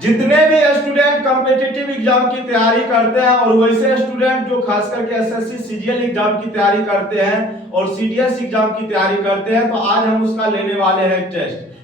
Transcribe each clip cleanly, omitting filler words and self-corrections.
जितने भी student competitive exam की तैयारी करते हैं और वैसे स्टूडेंट जो खास करके एसएससी सीजीएल एग्जाम की तैयारी करते हैं और सीडीएस एग्जाम की तैयारी करते हैं, तो आज हम उसका लेने वाले हैं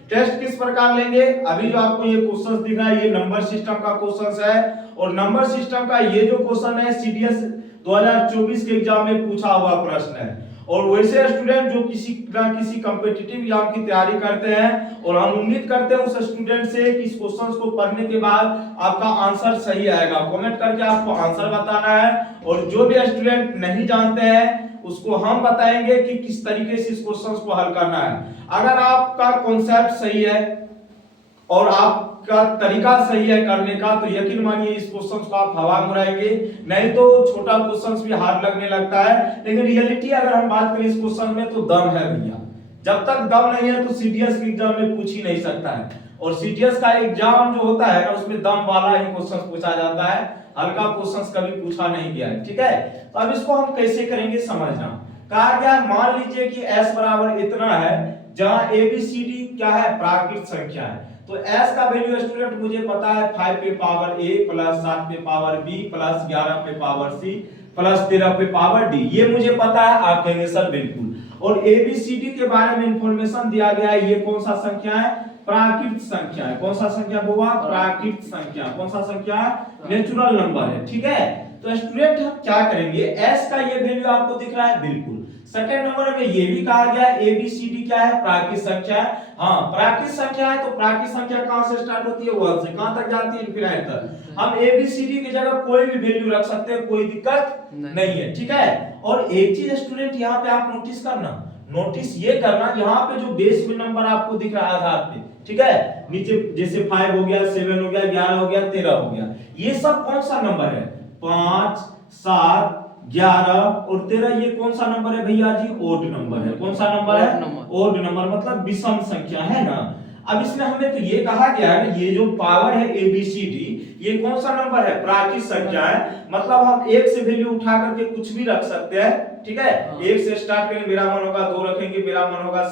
टेस्ट किस प्रकार लेंगे। अभी जो आपको ये क्वेश्चन दिख रहा है, ये नंबर सिस्टम का क्वेश्चन है और नंबर सिस्टम का ये जो क्वेश्चन है सीडीएस 2024 के एग्जाम में पूछा हुआ प्रश्न है। और वैसे स्टूडेंट जो किसी ना किसी कॉम्पिटिटिव एग्जाम की तैयारी करते हैं और हम उम्मीद करते हैं उस स्टूडेंट से कि इस क्वेश्चन को पढ़ने के बाद आपका आंसर सही आएगा। कमेंट करके आपको आंसर बताना है और जो भी स्टूडेंट नहीं जानते हैं उसको हम बताएंगे कि किस तरीके से इस क्वेश्चन को हल करना है। अगर आपका कॉन्सेप्ट सही है और आपका तरीका सही है करने का, तो यकीन मानिए इस क्वेश्चन को आप हवा में उड़ाएंगे। नहीं तो छोटा क्वेश्चन भी हार्ड लगने लगता है, लेकिन रियलिटी अगर हम बात करें इस क्वेश्चन में तो दम है भैया। जब तक दम नहीं है तो सीडीएस के एग्जाम में पूछ ही नहीं सकता है। और सीडीएस का एग्जाम जो होता है ना, उसमें दम वाला ही क्वेश्चन पूछा जाता है, हल्का क्वेश्चन कभी पूछा नहीं गया है। ठीक है, तो अब इसको हम कैसे करेंगे समझना। कहा गया मान लीजिए कि s बराबर इतना है, जहां ABCD क्या है, प्राकृत संख्या है। तो s का वैल्यू स्टूडेंट मुझे पता है 5 पे पावर a प्लस 7 पे पावर b प्लस 11 पे पावर c प्लस 13 पे पावर d, ये मुझे पता है। आप कहेंगे सर बिल्कुल। और ABCD के बारे में इंफॉर्मेशन दिया गया है, ये कौन सा संख्या है, प्राकृत संख्या है। कौन सा संख्या हुआ, प्राकृत संख्या। कौन सा संख्या, नेचुरल नंबर है। ठीक है, तो स्टूडेंट हम क्या करेंगे, s का ये वैल्यू आपको दिख रहा है बिल्कुल। सेकंड नंबर में ये भी कहा गया है ABCD क्या है, प्राकृत संख्या है। हाँ, प्राकृत संख्या है तो प्राकृत संख्या कहां से स्टार्ट होती है, 1 से कहां तक जाती है, इनफिनिट तक। हम ABCD की जगह कोई भी वैल्यू रख सकते हैं, कोई दिक्कत नहीं है। ठीक है, और एक चीज स्टूडेंट यहाँ पे आप नोटिस करना, नोटिस ये करना, यहाँ पे जो बेस में नंबर आपको दिख रहा है आधार पे, ठीक है, नीचे जैसे 5 हो गया, 7 हो गया, 11 हो गया, 13 हो गया, ये सब कौन सा नंबर है, 5 7 11 और 13, ये कौन सा नंबर है भैया जी, ओड नंबर है। कौन सा नंबर है, ओड नंबर, मतलब विषम संख्या है ना। अब इसमें हमें तो ये कहा गया है ना, ये जो पावर है ABCD, ये कौन सा नंबर है, प्राकृत संख्या है। मतलब हम एक से वैल्यू उठा करके कुछ भी रख सकते हैं। ठीक है, एक से स्टार्ट करेंगे, मेरा मन होगा 2 रखेंगे, मेरा मन होगा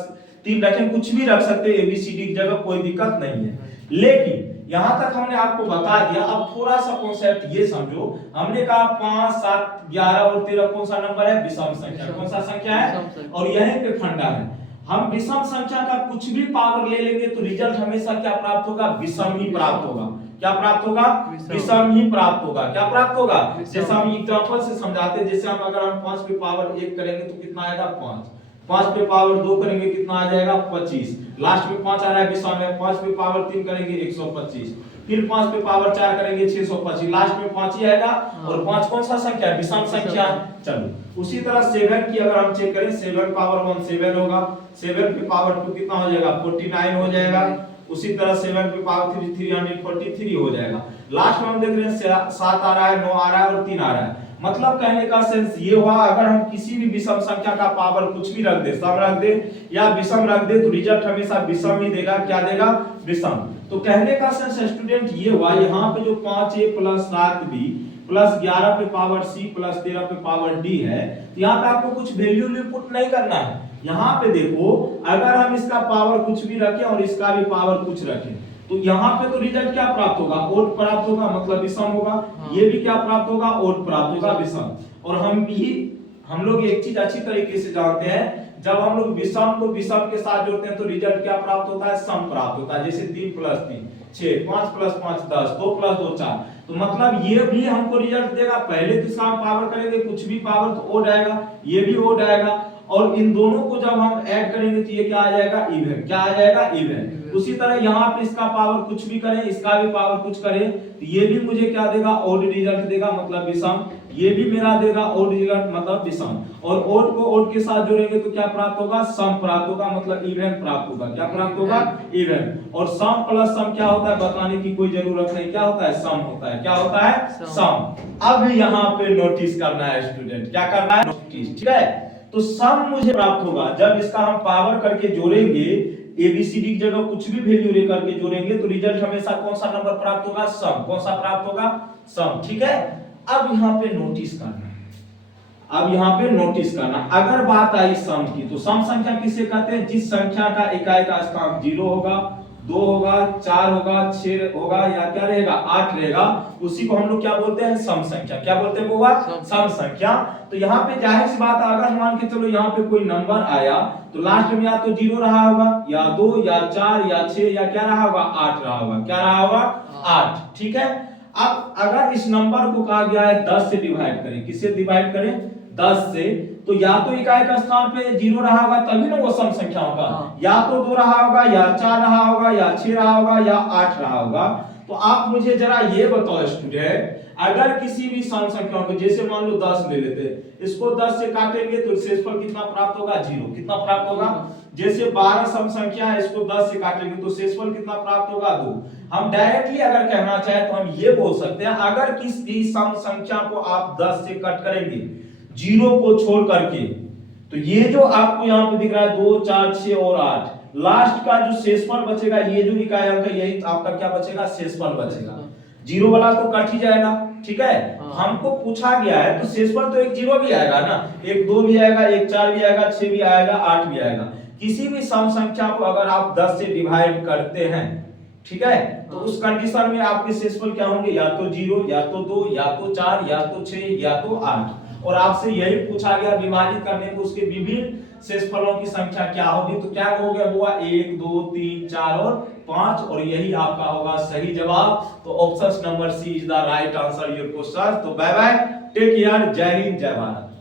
3 रखेंगे, कुछ भी रख सकते हैं ABCD की जगह, कोई दिक्कत नहीं है। लेकिन यहां तक हमने आपको बता दिया। अब थोड़ा सा कॉन्सेप्ट ये समझो, हमने कहा 5 7 11 और 13 कौन सा नंबर है, विषम संख्या। कौन सा संख्या है, और यहीं पे फंडा है, हम विषम संख्या का कुछ भी पावर ले लेंगे तो रिजल्ट हमेशा क्या प्राप्त होगा, विषम ही प्राप्त होगा। क्या प्राप्त होगा, विषम ही प्राप्त होगा। क्या प्राप्त होगा, जैसे हम एग्जांपल से समझाते हैं, जैसे हम अगर हम 5 पे पावर 1 करेंगे तो कितना आएगा, 5 5 पे पावर 2 करेंगे कितना आ जाएगा, 25, लास्ट में 5 आ रहा है विषम में, 5 पे पावर 3 करेंगे 125, फिर 5 पे पावर 4 करेंगे 625, लास्ट में 5 ही आएगा। और 5 कौन सा संख्या है, विषम संख्या। चलो उसी तरह 7 की अगर हम चेक करें, 7 पावर 1 7 होगा, 7 पे पावर 2 कितना हो जाएगा, 49 हो जाएगा। उसी तरह 7 पे पावर 3 343 हो जाएगा। लास्ट में हम देख रहे हैं 7 आ रहा है, 9 आ रहा है और 3 आ रहा है। मतलब कहने का सेंस ये हुआ, अगर हम किसी भी विषम संख्या का पावर कुछ भी रख दे, सम रख दे या विषम रख दे, तो रिजल्ट हमेशा विषम ही देगा। क्या देगा, विषम। तो कहने का सेंस स्टूडेंट ये हुआ, यहाँ पे जो 5a प्लस 7b प्लस 11 पे पावर c प्लस 13 पे पावर d है, तो यहाँ पे आपको कुछ वैल्यू पुट नहीं करना है। यहाँ पे देखो, अगर हम इसका पावर कुछ भी रखें और इसका भी पावर कुछ रखें, तो यहाँ पे तो रिजल्ट क्या प्राप्त होगा, ओड प्राप्त होगा, मतलब विषम होगा। ये भी क्या प्राप्त होगा, ओड प्राप्त होगा, विषम। और हम लोग एक चीज अच्छी तरीके से जानते हैं, जब हम लोग विषम को विषम के साथ जोड़ते हैं तो रिजल्ट क्या प्राप्त होता है, सम प्राप्त होता है। जैसे 3 प्लस 3 6, 5 प्लस 5 10, 2 प्लस 2 4। तो मतलब ये भी हमको रिजल्ट देगा। पहले तो इसका हम पावर करेंगे, कुछ भी पावर तो ओड आएगा, ये भी ओड आएगा। और इन दोनों को जब हम ऐड करेंगे तो ये क्या आ जाएगा, इवन। क्या आ जाएगा, इवन। उसी तरह यहाँ पे इसका पावर कुछ भी करें, इसका भी पावर कुछ करें, तो ये भी मुझे क्या देगा, ओड रिजल्ट देगा, मतलब विषम। ये भी मेरा देगा ओड रिजल्ट, मतलब विषम। और ओड को ओड के साथ जोड़ेंगे तो क्या प्राप्त होगा, सम प्राप्त होगा, मतलब इवन प्राप्त होगा। क्या प्राप्त होगा, इवन। और सम प्लस सम क्या होता है, बताने की कोई जरूरत नहीं, क्या होता है, सम होता है। क्या होता है, सम। अब यहाँ पे नोटिस करना है स्टूडेंट, क्या करना है, नोटिस। ठीक है, तो सम मुझे प्राप्त होगा जब इसका हम पावर करके जोड़ेंगे, ABCD की जगह कुछ भी वैल्यू लेकर के जोड़ेंगे तो रिजल्ट हमेशा कौन सा नंबर प्राप्त होगा, सम। कौन सा प्राप्त होगा, सम। ठीक है, अब यहाँ पे नोटिस करना है, अब यहाँ पे नोटिस करना, अगर बात आई सम की, तो सम संख्या किसे कहते हैं, जिस संख्या का इकाई का स्थान 0 होगा 2 होगा, 4 होगा, 6 होगा या क्या रहेगा 8 रहेगा, उसी को हम लोग क्या बोलते हैं सम संख्या। क्या बोलते हैं बुआ? सम संख्या। तो यहाँ पे जाहिर सी बात है, अगर मान के चलो यहाँ पे कोई नंबर आया तो लास्ट में या तो 0 रहा होगा या 2 या 4 या 6 या क्या रहा होगा 8 रहा होगा। क्या रहा होगा 8। ठीक है। अब अगर इस नंबर को कहा गया है 10 से डिवाइड करें, किससे डिवाइड करें 10 से, तो या तो इकाई का स्थान पे 0 रहा होगा तभी ना वो सम संख्या होगा, या तो 2 रहा होगा या 4 रहा होगा या 6 रहा होगा या 8 रहा होगा। तो आप मुझे जरा ये बताओ स्टूडेंट, अगर किसी भी सम संख्या को, जैसे मान लो 10 ले लेते हैं, इसको 10 से काटेंगे तो शेषफल कितना प्राप्त होगा 0। कितना प्राप्त होगा? जैसे 12 सम संख्या है, इसको 10 से काटेंगे तो शेषफल कितना प्राप्त होगा 2। हम डायरेक्टली अगर कहना चाहे तो हम ये बोल सकते हैं, अगर किसी सम संख्या को आप 10 से कट करेंगे 0 को छोड़ करके, तो ये जो आपको यहाँ पे दिख रहा है 2 4 6 और 8, लास्ट का जो शेषफल बचेगा, ये जो इकाई अंक है यही आपका क्या बचेगा शेषफल बचेगा। 0 वाला तो कट ही जाएगा। ठीक है। हमको पूछा गया है तो शेषफल तो एक 0 भी आएगा ना, एक 2 भी आएगा, एक 4 भी आएगा, 6 भी आएगा, 8 भी आएगा। किसी भी सम संख्या को अगर आप 10 से डिवाइड करते हैं, ठीक है, तो उस कंडीशन में आपके शेषफल क्या होंगे, या तो 0 या तो 2 या तो 4 या तो 6 या तो 8। और आपसे यही पूछा गया विभाजित करने को उसके विभिन्न शेषफलों की संख्या क्या होगी। तो क्या हो गया हुआ 1 2 3 4 और 5, और यही आपका होगा सही जवाब। तो option number C is the right answer your question. तो बाय बाय, टेक केयर, जय हिंद जय भारत।